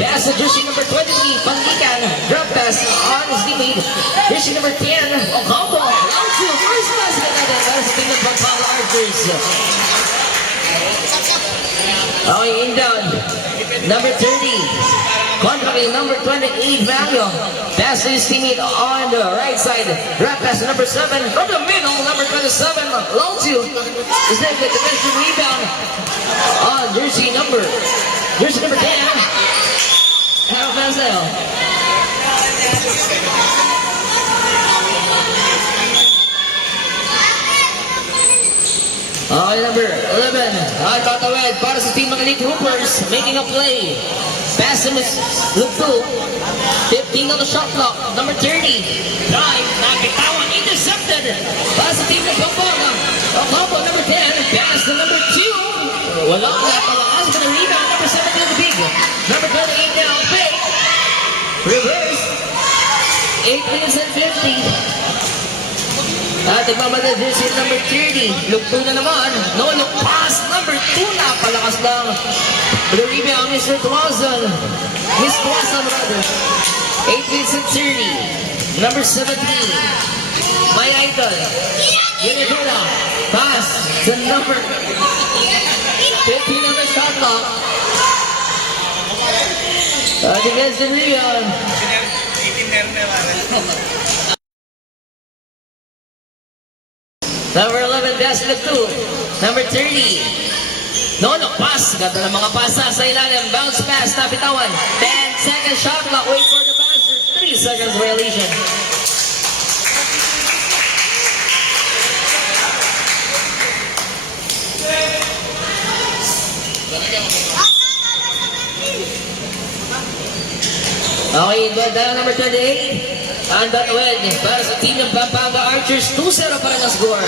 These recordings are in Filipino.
Pass to jersey number 23, Pangikan. Drop pass on his teammate. Jersey number 10, Ocampo. Round 2, first basket natin para sa team ng Pampanga Archers. Okay, inbound. Number 30. Contracting number 28, Valio. Pass to his teammate on the right side. Drop pass to number 7. From the middle, number 27, Lonzu. Is there the defensive rebound on jersey number 10. Harold Mazel. Number 11, Tatawed para sa team ng Elite Hoopers, making a play. Pass to Luke 2. 15 on the shot clock. Number 30, drive, nakitawan, intercepted. Para sa team ng Pampanga. Ocampo, number 10, pass to number 2. Wala na, palakas for the rebound. Number 17 on the big. Number 28 now, fake. Reverse. 8 minutes and 50. At nagmamadal din si number 30. Look 2 na naman. No look pass. Number 2 na. Palakas lang. The rebound, Mr. Tuazan. Miss Tuazan, rather. 8 minutes and 30. Number 17. My idol. Unidula. Pass to number 15 on the shot clock. Against the rebound. Number 11, basket 2. Number 30. No, pass. Ganda ng mga pasa sa ilalim. Bounce pass, napitawan. 10 seconds shot clock. Wait for the buzzer. 3 seconds violation. Okay, down number 28. And that way, para sa team ng Pampanga Archers, 2-0 para na score.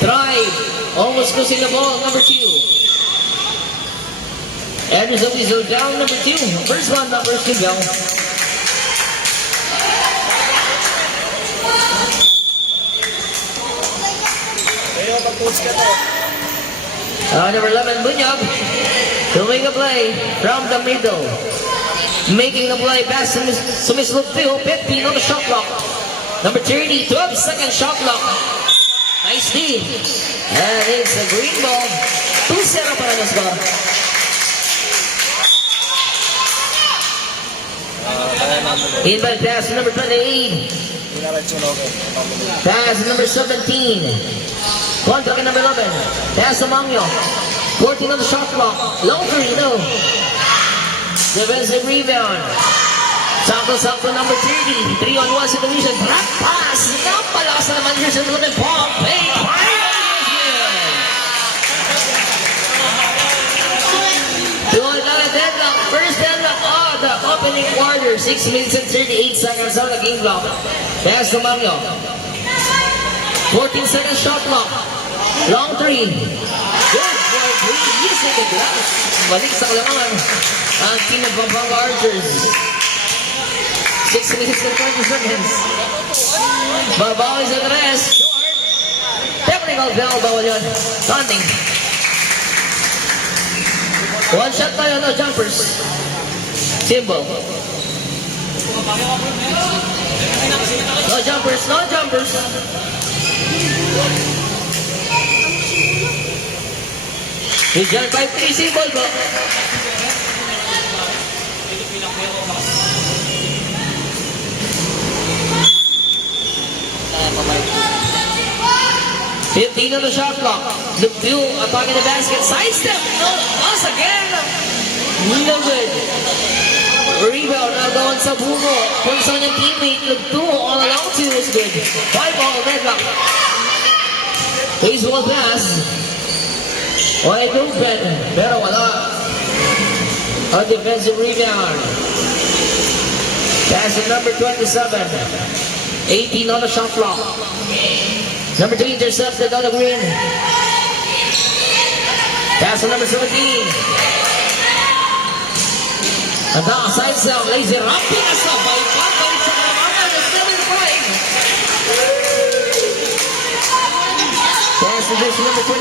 Drive, almost losing the ball, number 2. Anderson Weasel down, number 2. First one, number 2 down. Number 11, Bunyag, doing a play from the middle. Making the play pass to Miss Lupio, 15 on the shot clock. Number 30, 12-second shot clock. Nice D. And it's a green ball. 2-0 para na score. Inbound pass to number 28. Pass to number 17. Contact number 11. Pass to Mangyo. 14 on the shot clock. Long three, no. Defensive rebound. Sakto number 30. 3-on-1 situation. Drop pass. Napalakas na naman dito sa mga ball. Hey, deadlock. First deadlock of the opening quarter. 6 minutes and 38 seconds on the game clock. Pass to Mangyo. 14 seconds shot clock. Long three. Good boy, please. Using the glass. Balik sa kalamangan ang team ng Pampanga Archers. 6 minutes and 20 seconds. Babawi sa tres. Technical foul, bawal yun. Taunting. One shot tayo, no jumpers. Symbol. No jumpers, no jumpers. Region 5-3 symbol po. $15 on the shot clock. Look through, attacking the basket. Sidestep. No, once again. No good. Rebound na going sa Bumo. Kung saan yung teammate, look through. All along two is good. 5-ball, deadlock. Baseball pass. Wide open, pero wala. A defensive rebound. Pass to number 27. 18 on the shot clock. Number 2 intercepted on the green. Pass to number 17. And now side cell, lazy ramping us up by Paco Chakamama, the 7-5. Pass to this number 24.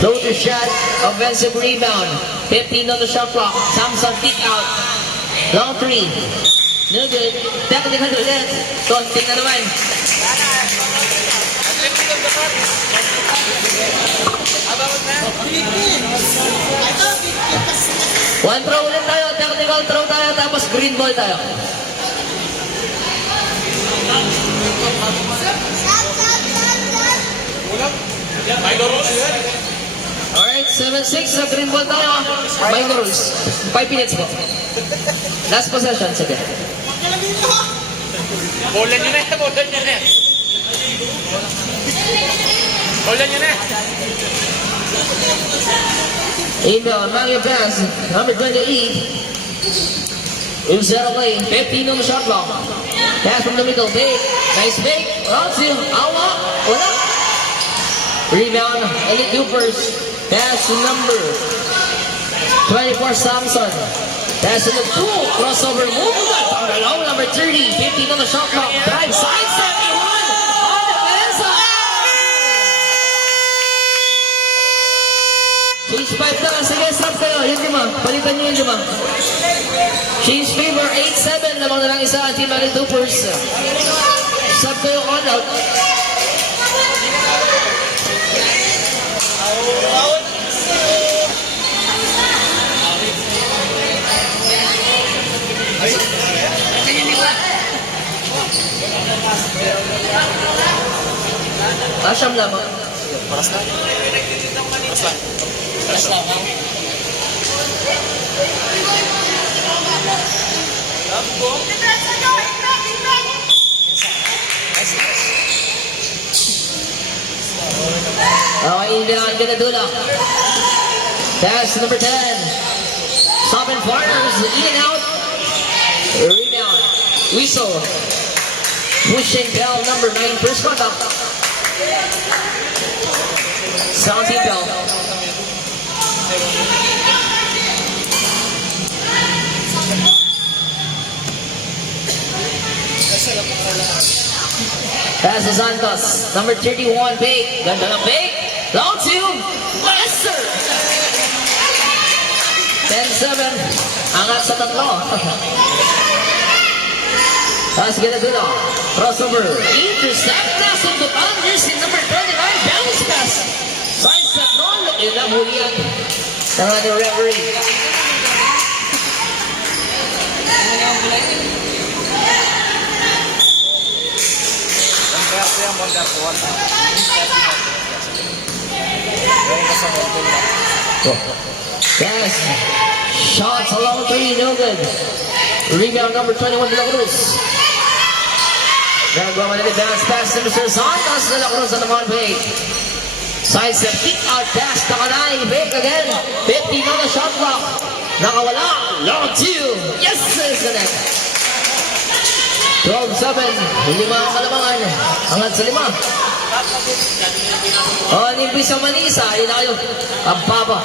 Floater shot, offensive rebound. 15 on the shot clock. Samson kick out. Long three. No good. Technical ulit. Konting na naman. One throw ulit tayo. Technical throw tayo. Tapos green ball tayo. Alright, 7-6 sa green ball tayo. Minor rules. 5 minutes po. Last possession, sige. Bolan nyo na eh, bolan nyo na eh. Bolan nyo na eh. Inbound, Mario pass. Number 28. Moves that away. 15 on the shot clock. Pass from the middle. Big. Nice big. Round two. Awa. Wala. Rebound. Elite Hoopers. Pass number 24 Samson. Pass to the pool. Crossover move. Along number 30. 15 on the shot clock. Drive. Side step. One. On the fence. Change 5 na. Sige, stop kayo. Yun lima. Palitan nyo yung lima. Change favor. 8-7. Lamang na lang isa. Team Elite Hoopers. Stop kayo on out. Asyam lamang. Paras lang. Paras lang. Paras lamang. Okay, Indian Ganadula. Pass number 10. Stop and fires. In and out. Rebound. Whistle. Pushing bell number 9. First contact. Sounding bell. Pass to Santos. Number 31, Big. Ganda ng Big. Long two. Yes, sir. 10-7. Angat sa tatlo. Pass Ganadula. Crossover. Intercept. Pass into Anderson. Number 29. Bounce pass. Side step. No. Yun na muli yan. Ng ating referee. Yes. Shots along three, no good. Rebound number 21, De La Cruz. Nagawa na bounce pass to Mr. Santos. De La Cruz on the one way. Side step, kick out pass. Nakalay, Vic again. 15 on the shot clock. Nakawala. Long two. Yes, is the net. 12-7. Lima ang kalamangan. Angat sa lima. Nimpis ang Manisa. Ayun na kayo. Ang baba.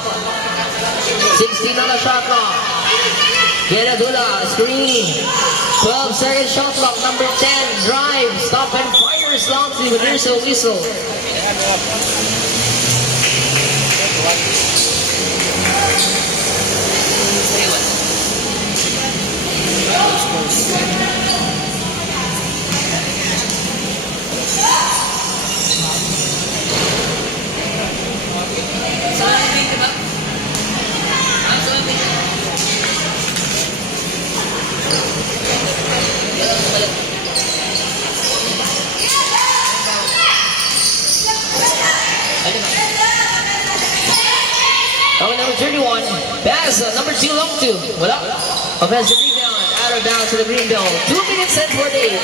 16 on the shot clock. Ganadula. Screen. 12-second shot clock. Number 10. Drive. Stop and fire. Long two. There's a whistle. Number 31, pass, number 2, long two. Wala. Offensive rebound, out of bounds to the green belt. 2 minutes and 48.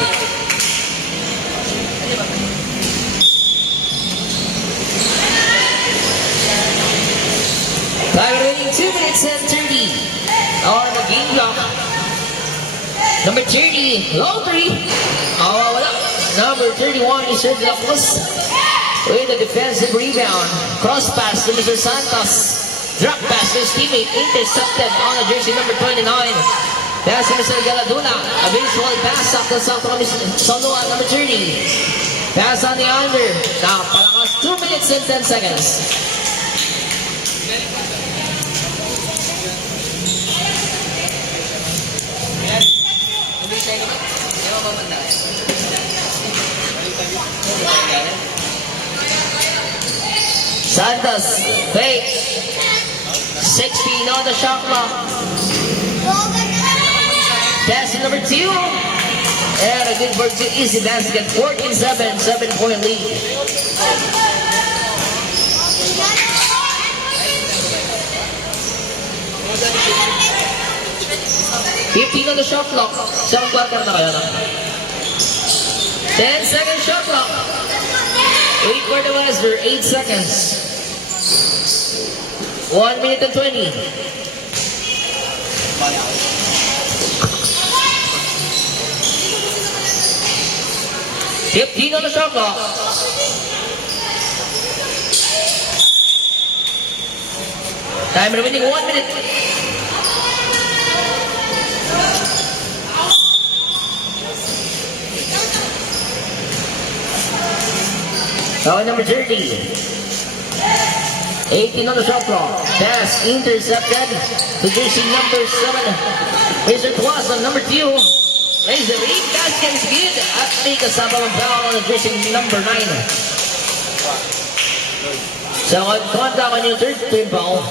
Time remaining 2 minutes and 30 on the game clock. Number 30, long three. Wala. Number 31 is Sergio Lacos with a defensive rebound. Cross pass to Mr. Santos. Drop pass to his teammate, intercepted on the jersey number 29. Pass to Mr. Galaduna. A visual pass up to Sakto Sonua, number 30. Pass on the under. Now, palakas 2 minutes and 10 seconds. Santos. Wait. 16 on the shot clock. Basket number 2. And a good for 2 easy basket. 14-7, 7-point lead. 15 on the shot clock. 7 quarter na kayo na. 10 second shot clock. 8 for the Western, 8 seconds. 1 minute and 20. $15 on the shot clock. Time remaining 1 minute. Now number 30. 18 on the shot clock. Pass intercepted to jersey number 7. Razor Plus on number 2. Razor 8 basket is good. At may kasama ng foul on jersey number 9. So, contact on yung third team foul.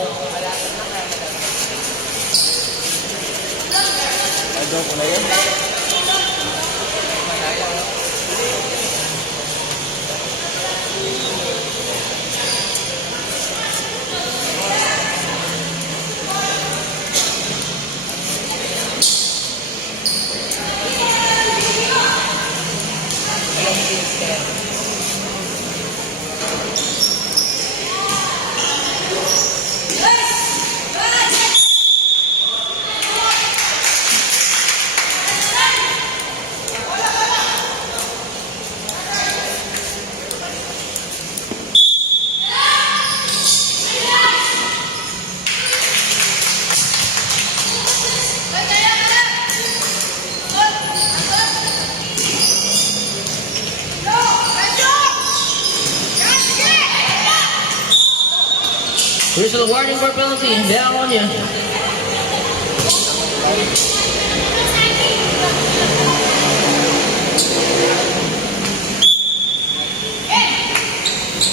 Here's the warning for penalty. Down on you.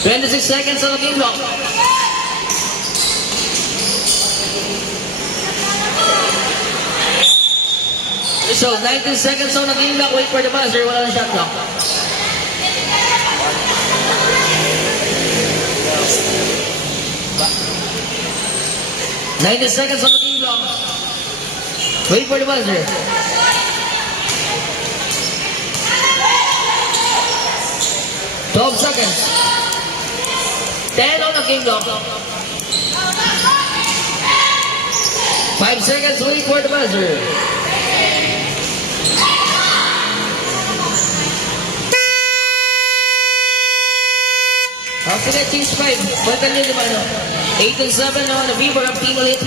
"26 seconds on the game clock. So, 19 seconds on the game clock. Wait for the buzzer. Wala na shot clock. "90 seconds on the game clock. Wait for the buzzer. "12 seconds. 10 on the game clock. 5 seconds. Wait for the buzzer. After that, team 5. Balikan nyo naman. 8-7 on the Beaver of Team Elite.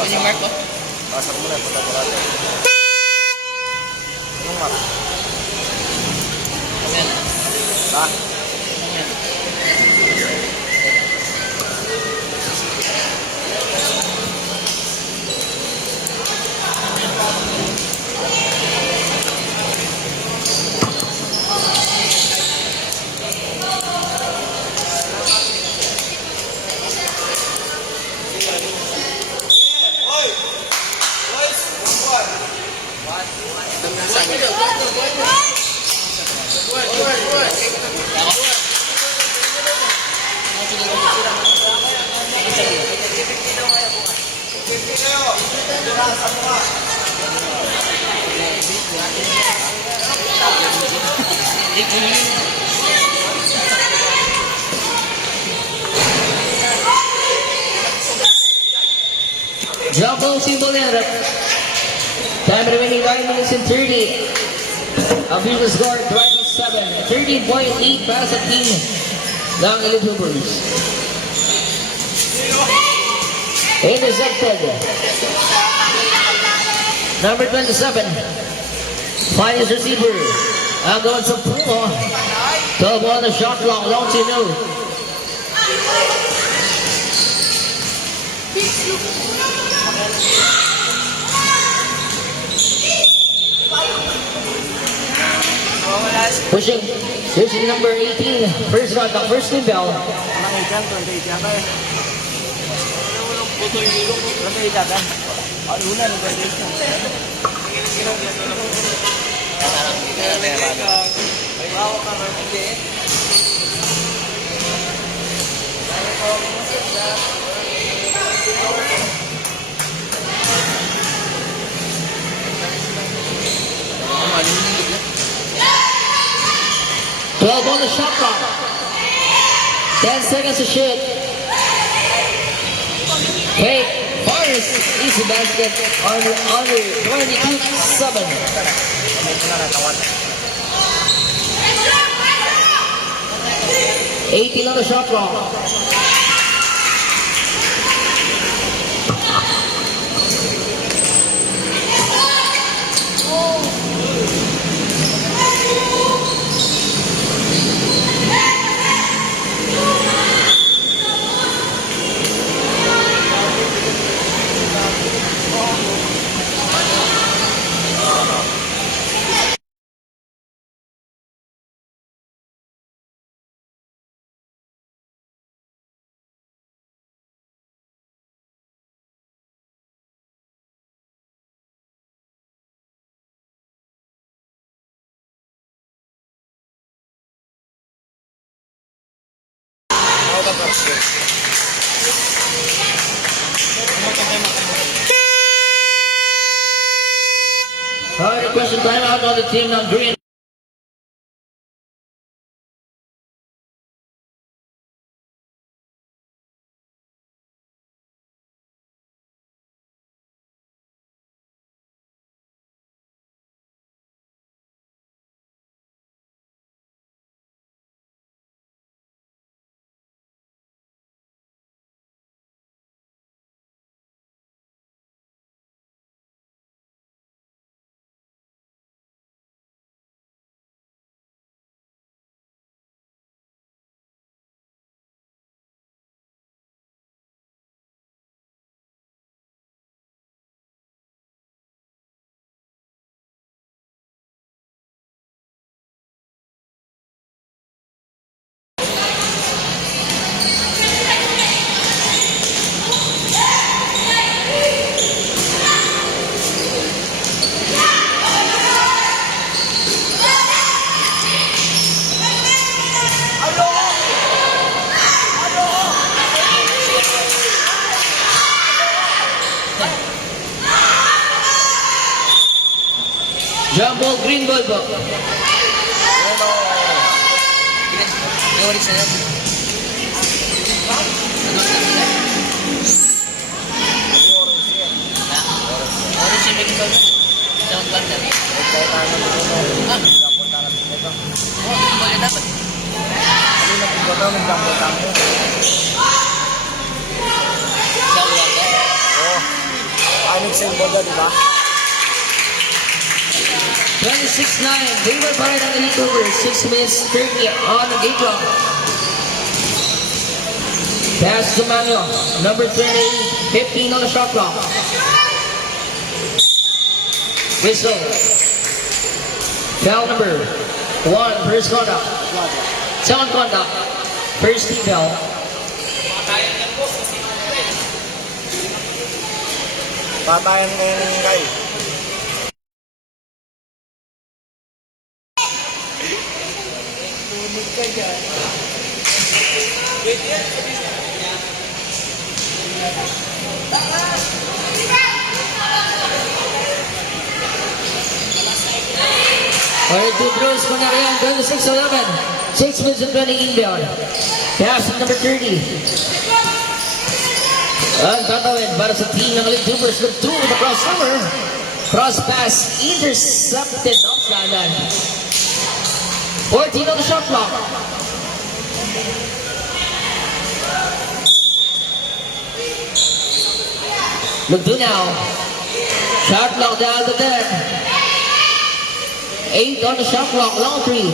Ano yung mark ko? Pasok mo na, punta po natin. Anong mark? Ayan. Ha? Jump ball symbol yan. Time remaining 9 minutes and 30. Official score 27. 13-point lead para sa team ng Elite Hoopers. Intercepted. Number 27. Finest receiver. Ang going sa Pumo. 12 on the shot clock. Long to know. Pushing number 18. First contact, first team bell. Twelve on the shot clock. 10 seconds to shoot. Okay, Forrest easy basket under 22-7. 18 on the shot clock. Alright, question time out on the team now green. Jump ball, green ball po. Di ba? 26-9, Baylor pa rin ang elite over. 6 minutes 30 on the game clock. Pass to Manuel, number 20, 15 on the shot clock. Whistle. Foul number 1, first contact. Second contact, first team foul. Patayan ngayon ng guy. Alright, two throws for Narayan, 26-11. 6 minutes and 20 inbound. Pass to number 30. Ang tatawid para sa team ng Elite Hoopers with 2 in the crossover. Cross pass intercepted off kanan. 14 on the shot clock. Look to now. Shot clock down to 10. 8 on the shot clock, long 3.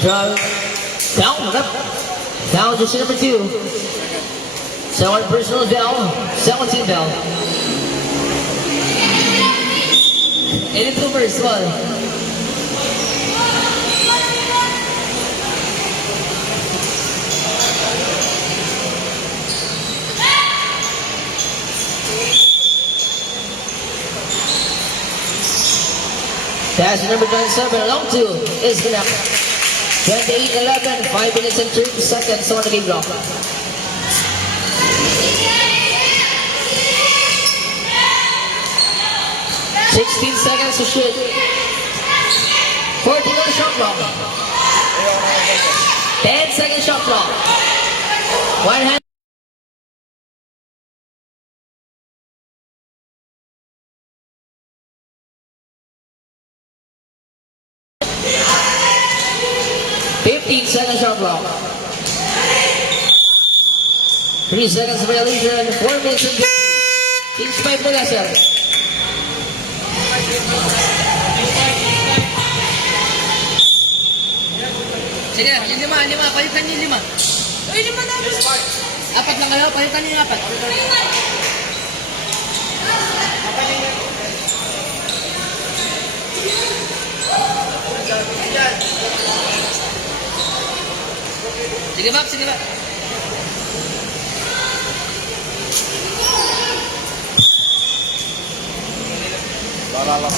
Drive. Down, up. Down to number 2. Second personal foul, 17 foul. And it's over as well. Pass number 27, long 2 is connect. 28-11, 5 minutes and 30 seconds on the game clock. 16 seconds to shoot. 14 on the shot clock. 10 second shot clock. One hand. Second shot clock. 3 seconds of violation, 4 minutes and 50. Team Spike Magasar. Sige, yung lima, palitan yung lima. Ay, lima na. Apat lang kayo, palitan yung apat. Sige, Bab, sige, Bab. Wala lang.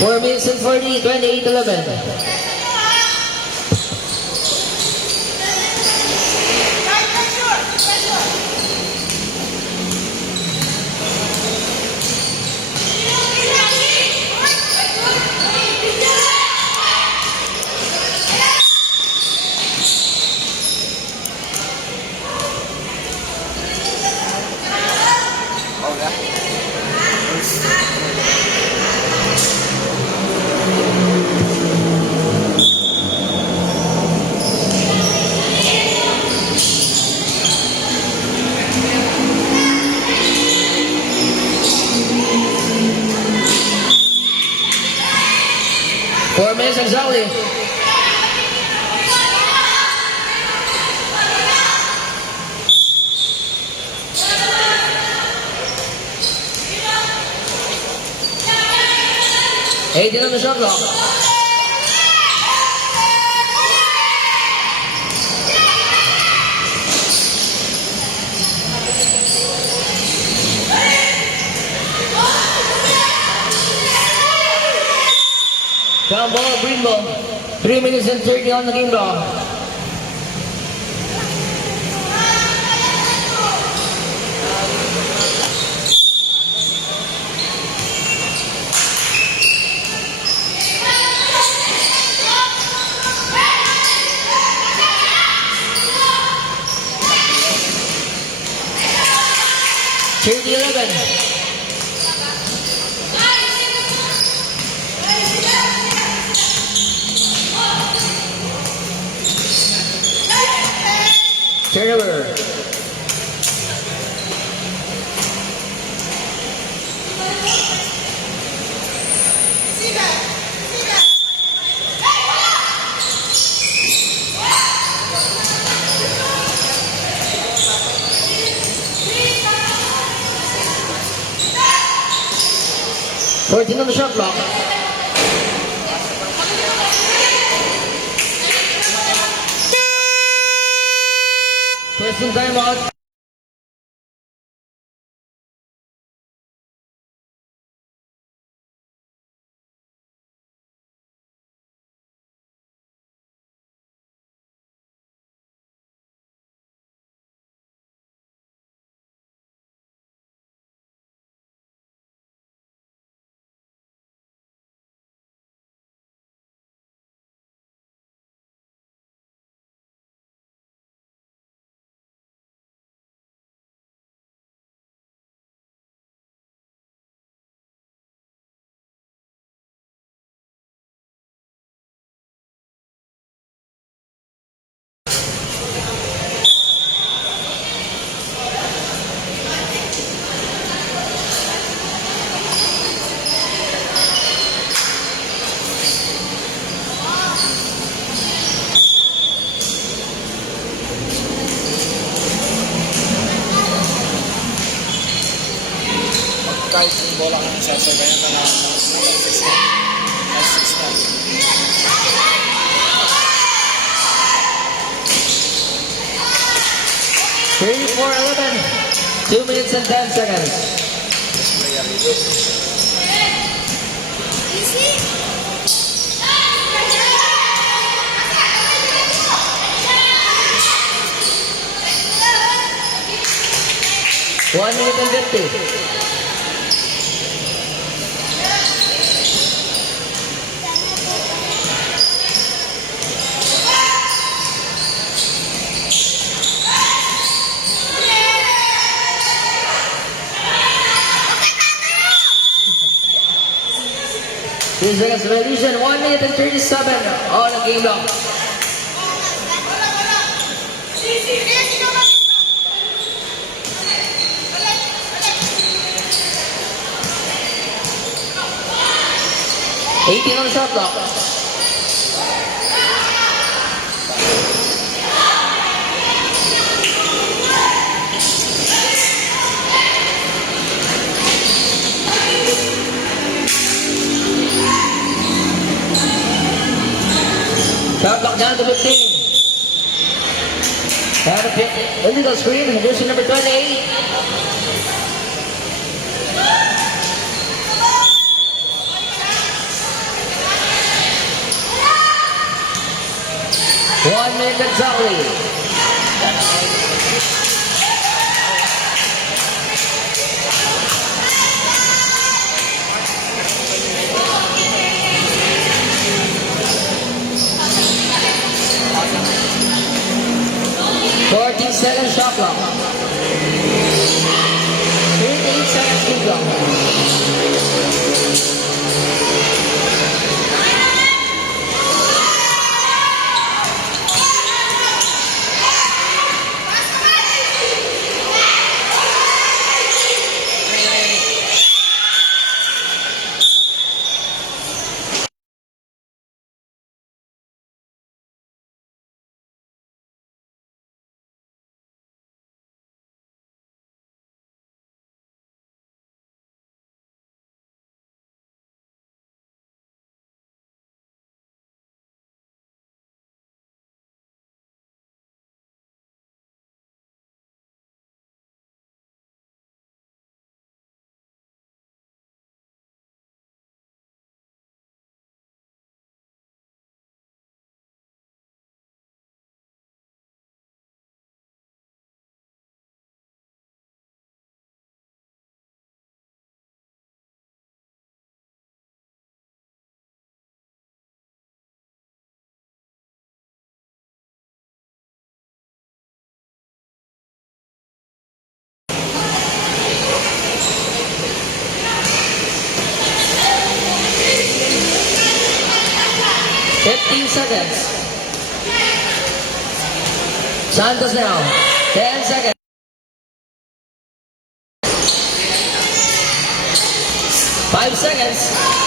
Four minutes and 40, 28-11. Four minutes exactly. Eight on the shot clock. Ground ball, green ball. 3 minutes and 30 on the game clock. Turn 11. Turnover. Fourteen on the shot clock. First time out. Sasabayan ka na ng 6 na. 34-11. 2 minutes and 10 seconds. One minute and 50. Three seconds resolution, 1 minute and 37 on the game block. Eighteen on the shot clock. Shot clock down to 15. Have a pick. Illegal screen. Jersey number 28. One minute exactly. Seconds shot clock. 38 seconds game clock. Seconds. Santos now. 10 seconds. 5 seconds.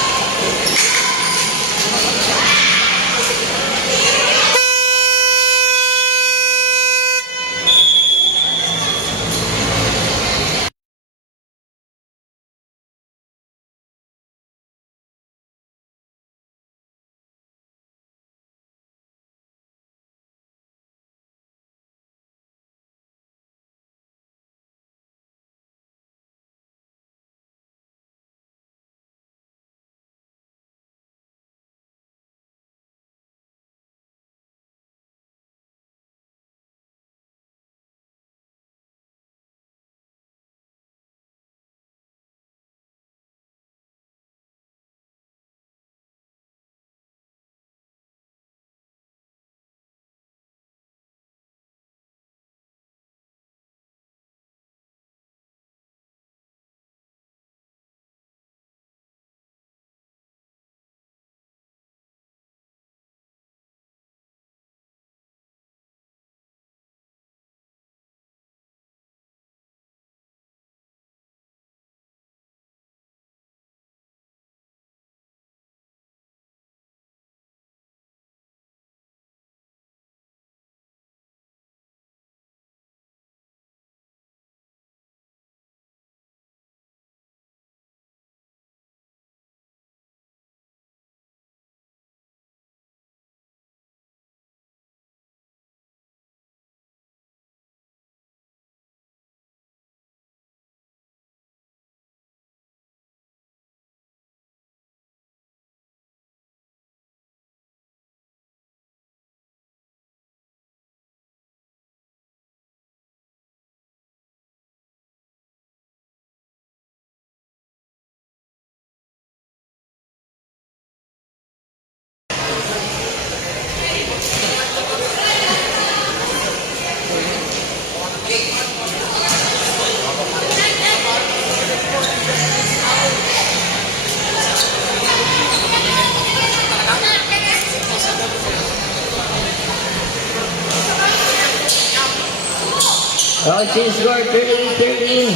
Okay, change score 38-13.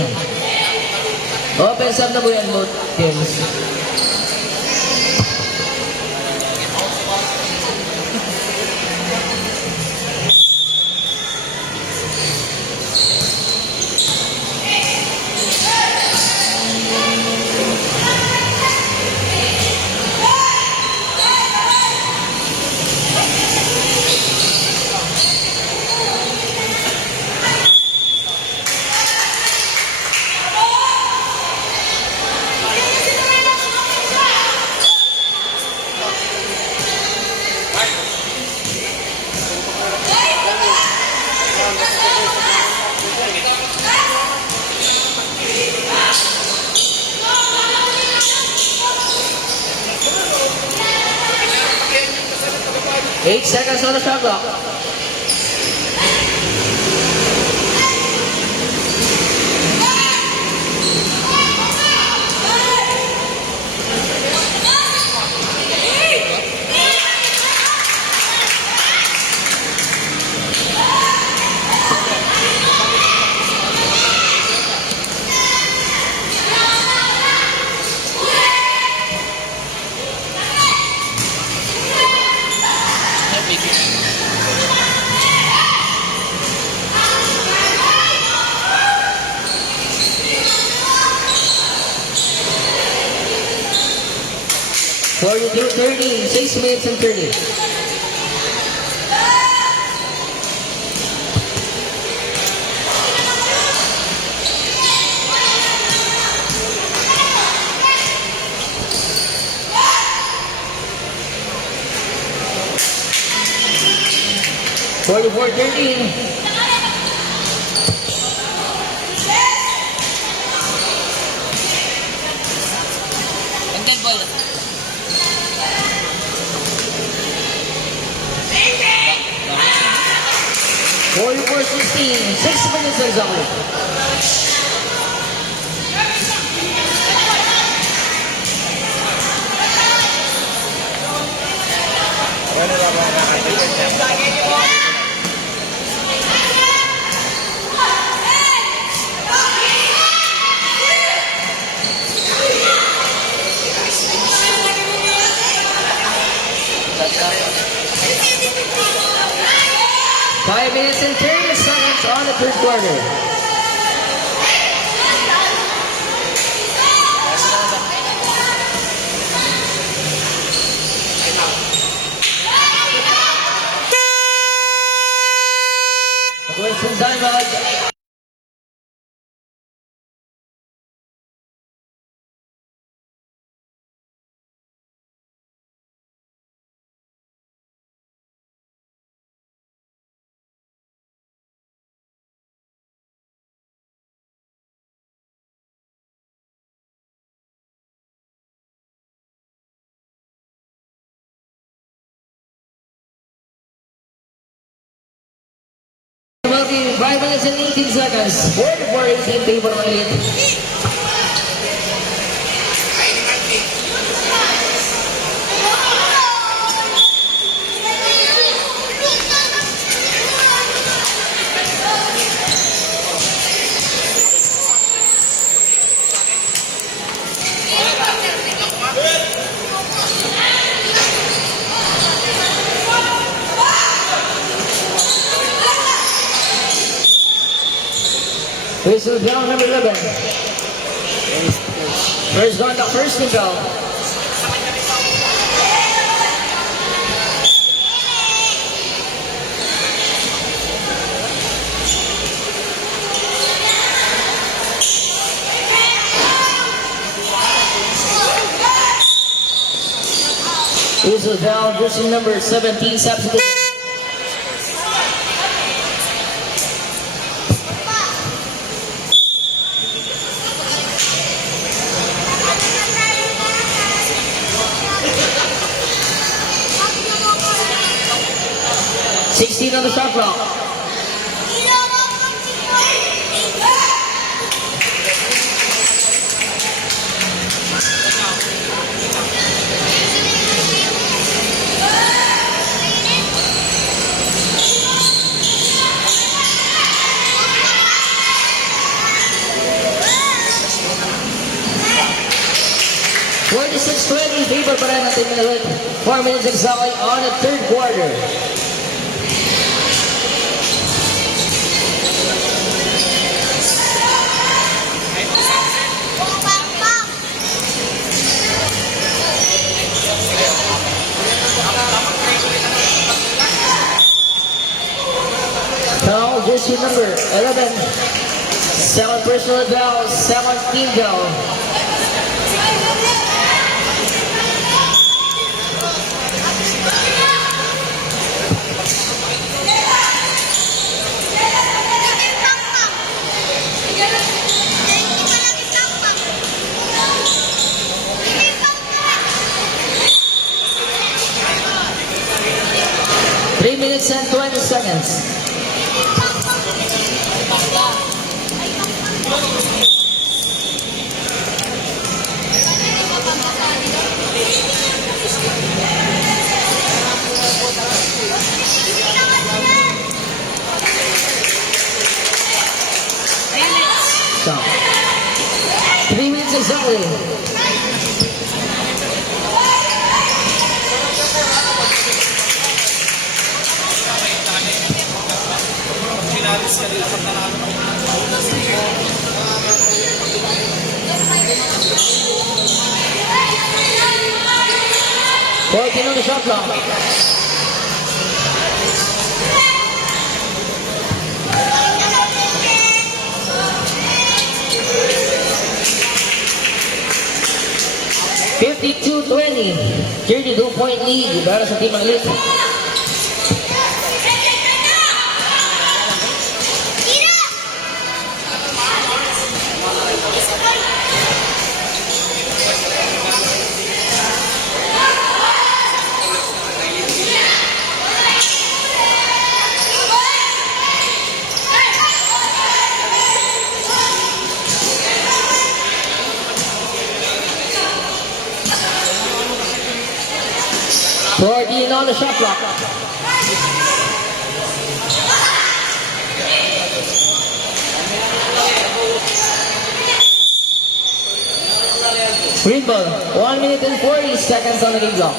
Open sub na po yan, both teams. Eight seconds on the shot clock. Forty-two 30, 6 minutes and 30. Forty-four 13. Tanggal ball. 44-16, 6 minutes exactly. Ano ba ba nakatikin niya? Five minutes and 30 seconds on the third quarter. Western Diamond. Milwaukee, 5 minutes and 18 seconds. 44-18 favor ng Elite. Whistle down number 11. First on the first team bell. Whistle down, jersey number 17, substitute. On the shot clock. Team Elite. 4 minutes exactly on the third quarter. Foul, jersey number 11. 7 personal foul, 7 team foul. Three minutes and 20 seconds. Stop. 3 minutes exactly. Pinalis ka nila pag nanalo. 14 on the shot clock. (52-20). 32-point lead para sa Team Elite. (14 on the shot clock. Green ball. 1 minute and 40 seconds on the game clock.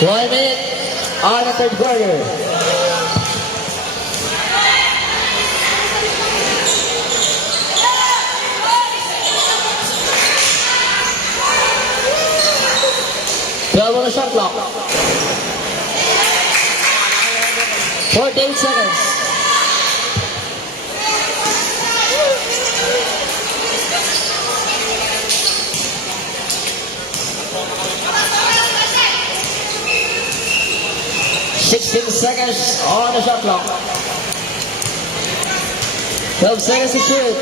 One minute on the third quarter. On the shot clock. 14 seconds. Seconds on the shot clock. 12 seconds to shoot.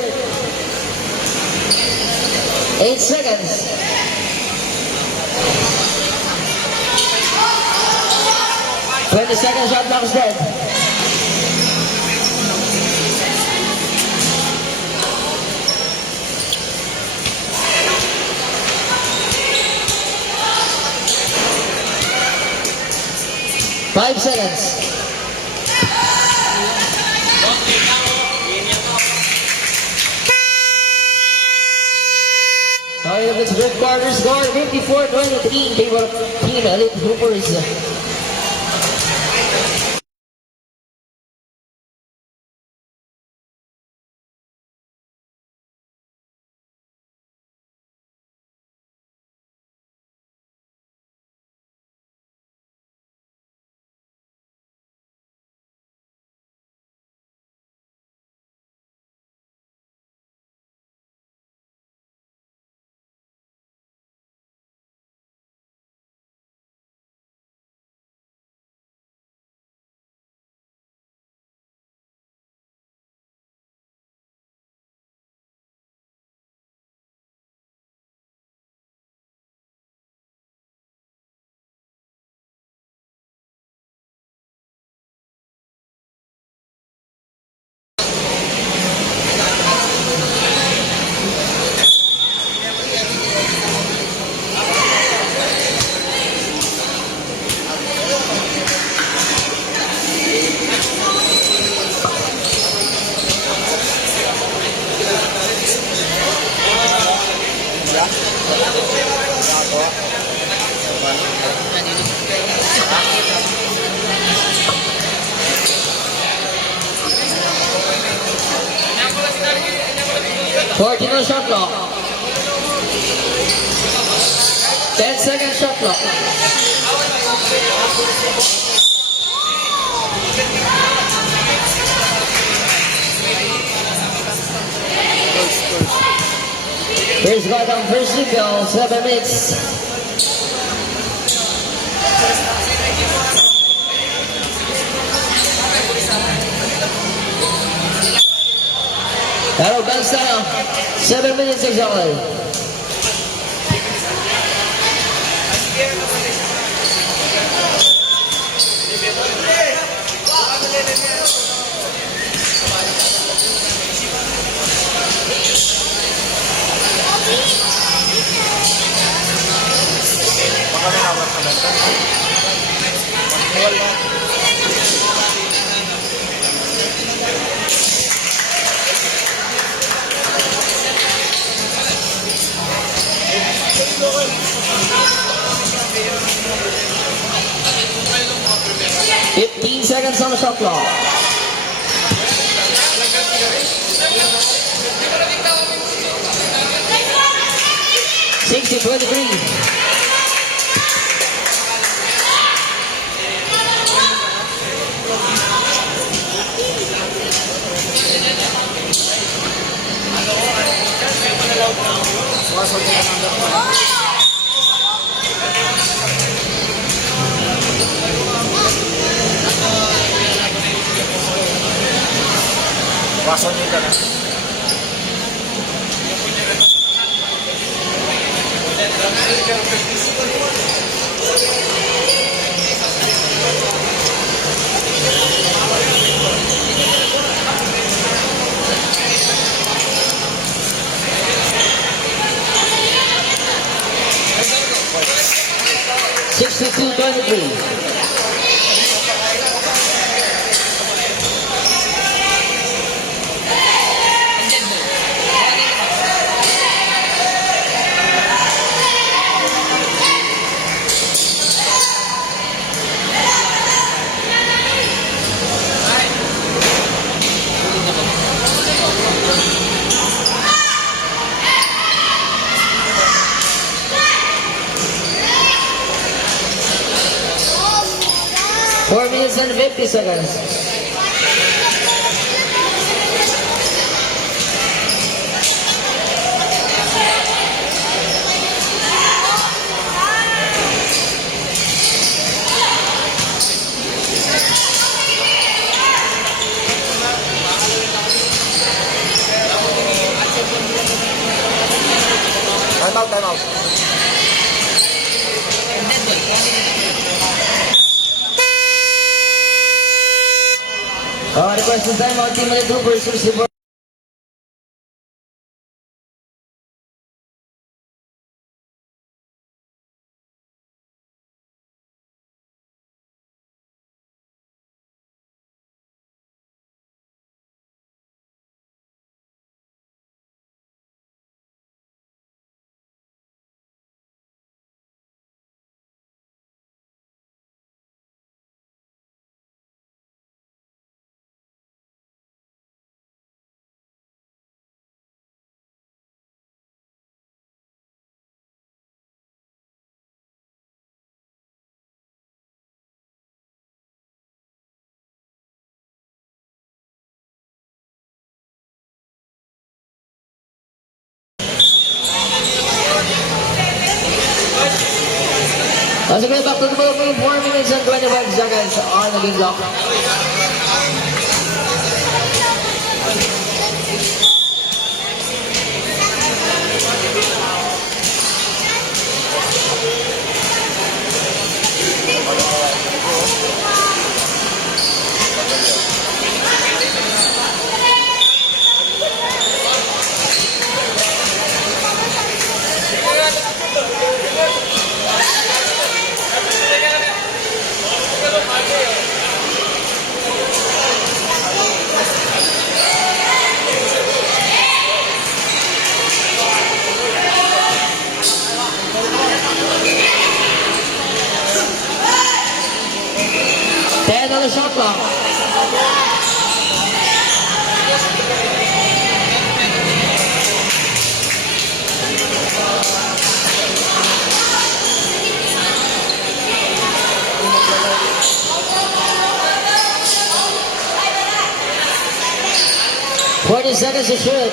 8 seconds. 20 seconds, shot clock is dead. Five seconds. Sorry, it's third quarter score 54-23 in favor of Team Elite Hoopers. 14 on shot clock. 10-second shot clock. Here's Gordon first single, 7 minutes. Hello, Benston. 7 minutes exactly. Baka may awat ka ba ito? Wala. Fifteen seconds on the shot clock. Six to 23. Wasol nila ng dapat. Wasol nila na. 62-23. Four minutes and 50 seconds. Time out, time out. Request ng time out, team Manila Troopers, receive. Once again, back to the ball game, 4 minutes and 25 seconds on the game clock. On the shot clock. seconds to shoot.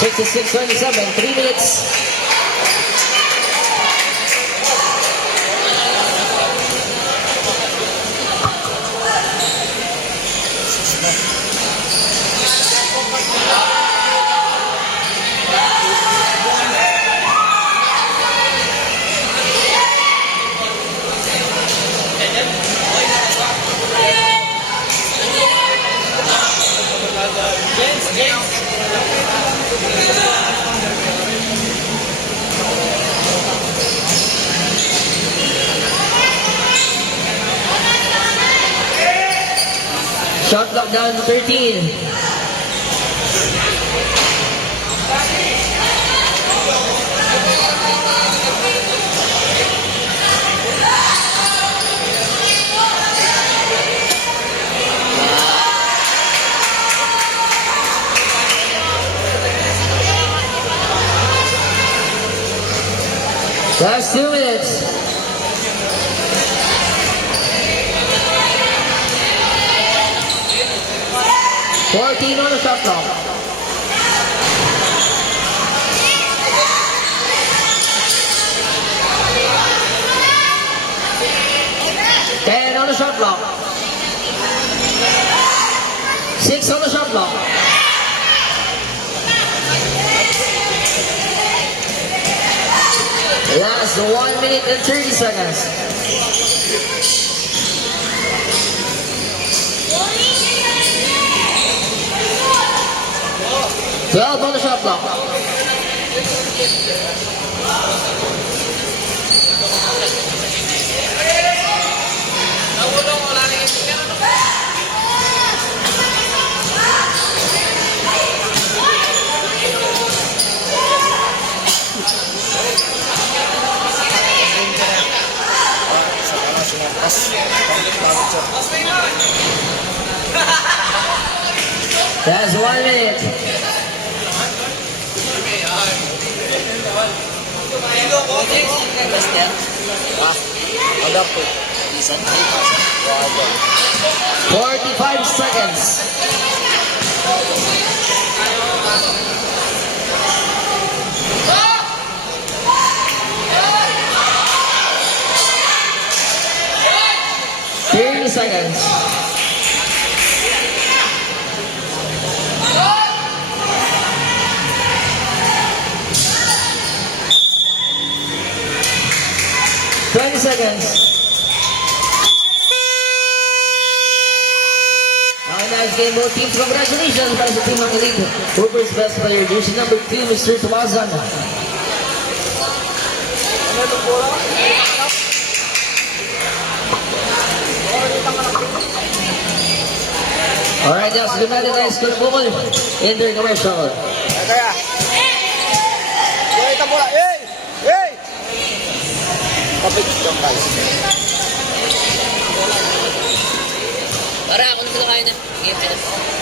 Sixty-six, 27, 3 minutes. Shot clock down to 13. Last 2 minutes. Fourteen on the shot clock. Ten on the shot clock. 6 on the shot clock. Last 1 minute and 30 seconds. 12 on the shot clock. That's 1 minute. Agad po. Isan. 45 seconds. Seconds. Nice game, both teams. Congratulations para sa team ng Elite Hoopers best player, jersey number 2, Mr. Tuwazan. Alright, that's good night and nice good bukol in their commercial. Kaya. Wait, bola. Hey! Hey! Kapit dong guys. Para ako na kayo na. Game na.